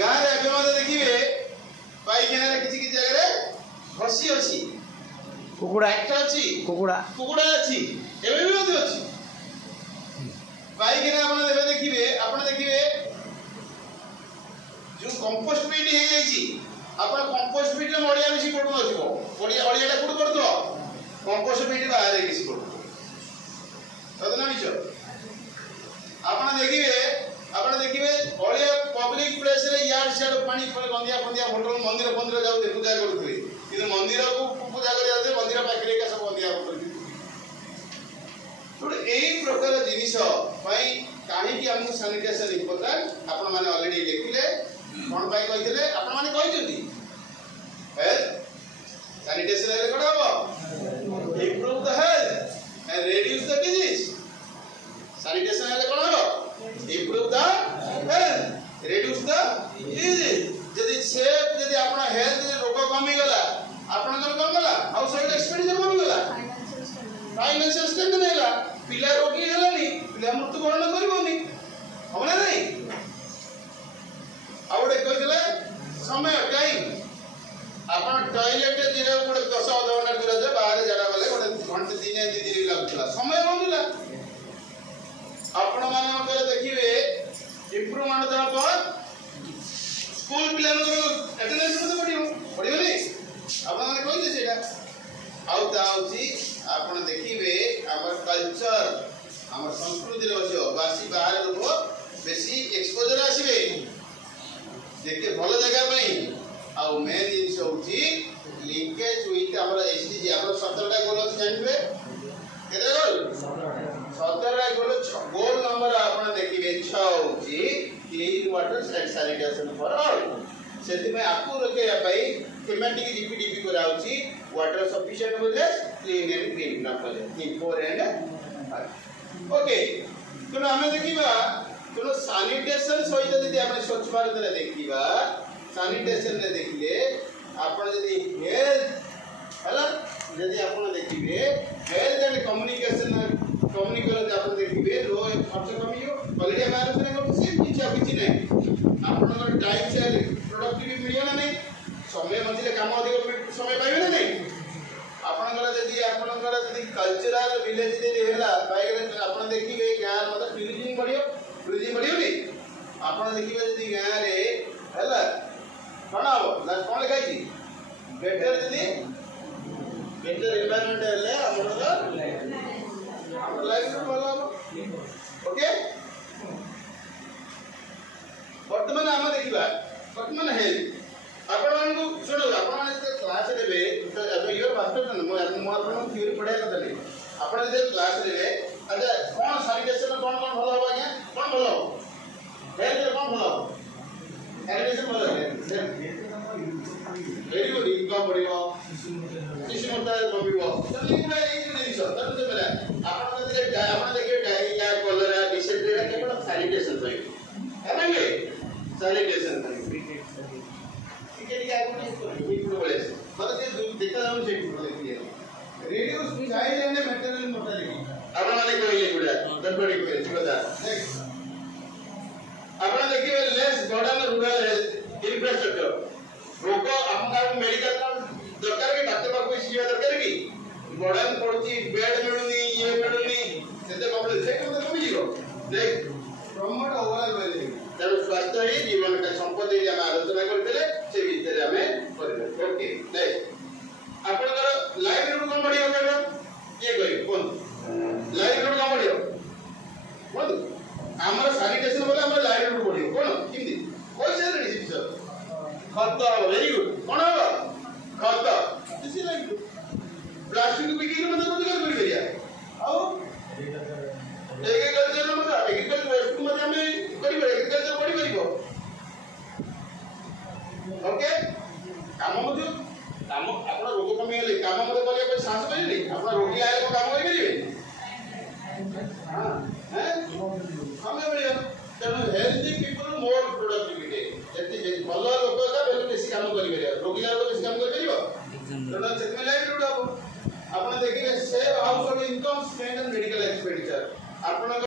गाँ रे एबे मते देखिबे पाइखाना रे किछि किछि जगह रे घसी अछि कुकुड़ा एक्टा अछि कुकुड़ा कुकुड़ा अछि एबे भी मते अछि पाइखाना आपण देखिबे जो कंपोस्ट पीट हे जाई छी आपण कंपोस्ट पीट रे मडिया बेसी पडु नथिबो मडिया अडियाटा कुड करतो कंपोस्ट पीट बाहर किसी पडु सदना मिछ आपण देखिबे अडिया पब्लिक प्लेस रे यार साड पानी गंदिया गंदिया होटल मंदिर मंदिर जाऊ पूजा करथुई किंतु मंदिर को पूजा करिया जाते मंदिर पाखरे का सब गंदिया होटल तो एई प्रकार जिनिस पई काहे कि हमको सैनिटेशन इंपोर्टेंट आपण माने ऑलरेडी देखिले कोन पई कहितले आपण माने कहितंती हेल्थ सैनिटेशन हेले कोन हबो improve the health and reduce the disease sanitation हेले कोन हबो improve the health reduce the disease जदी सेफ जदी आपण हेल्थ रोग कमी गला आपण कम गला हाउसहोल्ड एक्सपेंडिचर कमी गला फाइनेंशियल स्ट्रेंथ नेला पिला रोगी हेलानी पिला मृत्युवरण करबोनी हमना नहीं आवडे कहितले समय टाइम आपण टॉयलेट दिले गोटे 10 घंटा दूर जे बाहर जाडा गले गोटे घंटे दिन दिन लागतला समय बंदिला आपण माने मते देखिबे इंप्रूवमेंट दा पर स्कूल पिला अटेंडेंस मते पडियो नहीं आपण माने कहिदे सेटा आउ ताउची आपण देखिबे हमर कल्चर हमर संस्कृति रे अछि बासी बाहर लोग बेसी एक्सपोजर आसीबे देखते भल जगह पई आउ मेन जिनिस होची लिंकेज विथ हमर एसडीजी हमर 17 टा गोल अछि जानबे केते गोल 17 गोल गोल नंबर आपण देखिबे 6 होची clean water and sanitation for all सेति में आपको रखे पई थीमेटिक जीपीडीपी करा होची water sufficient village clean and green number 3 4 and okay तो हमें देखिबा तो सैनिटेशन सहित यदि आपण स्वच्छ भारत रे देखिबा सैनिटेशन रे देखिले आपण यदि हेल्थ हला यदि आपण देखिबे हेल्थ एंड कम्युनिकेशन आपण देखिबे रो खर्च कमियो ऑलरेडी हम आलोचना करते सेम किछि नै आपण टाइम से प्रोडक्टिविटी मिलियो ना नहीं समय मझिले काम अधिक समय पाइबे ना नहीं आपणकर यदि कल्चरल विलेज यदि हेला बाइक आपण देखिबे गाँ मतलब टूरिज्म बढ़ियो नहीं आपण देखिबे यदि गाँ रे हेला कोन हो ना कोन लिखाई छी बेटर यदि बेटर एनवायरनमेंट हेले हमर लाइफ भलो हो ओके वर्तमान हम देखिबा वर्तमान हेल्थ आपण मानकु सुनो आपण माने क्लास देबे तो योर मास्टर मो आपण थ्योरी पढ़ाय करले आपण जे क्लास देबे अच्छा कोन सैनिटेशन कोन कोन भलो हो आज्ञा कोन भलो हेल्थ रे कोन भलो सैनिटेशन भलो वेरी गुड इनकम बढ़ियो शिशु मृत्यु कमिबो तनी पूरा एई जिनिस तब जे बेला आपण जे आपण देखिए डायरिया कॉलरा डिसेंट्री केवल सैनिटेशन होय है ना ये सैनिटेशन टिके आगु इम्प्रूव बोले मतलब जे देखा जाऊ से इम्प्रूव देखिए reduce child and maternal mortality आपण माने कहले गुडा दबड़ी करे सुबदा आपण देखिए less burden rural health infrastructure रोग हमका मेडिकल दरकार के डॉक्टर बाबू सीवा दरकार की बर्डन पड़ची बेड मिलुनी ये मिलुनी सेते कबल से कम जीरो देख प्रमोट ओवरऑल वेलबीइंग तेणु स्वास्थ्य ही जीवन का संपत्ति हम आलोचना करते से भीतर हमें करबे ओके देख आपनकर लाइवलीहुड कोन बढ़ियो करबो ये कहि कोन लाइवलीहुड कोन बढ़ियो बोल हमर सैनिटेशन बोले हमर लाइवलीहुड बढ़ियो कोन किंदी कोइ से रेडी सर खत वेरी गुड कोन हो खत दिस इज लाइक प्लास्टिक बिकी मतलब कर करिया आओ एक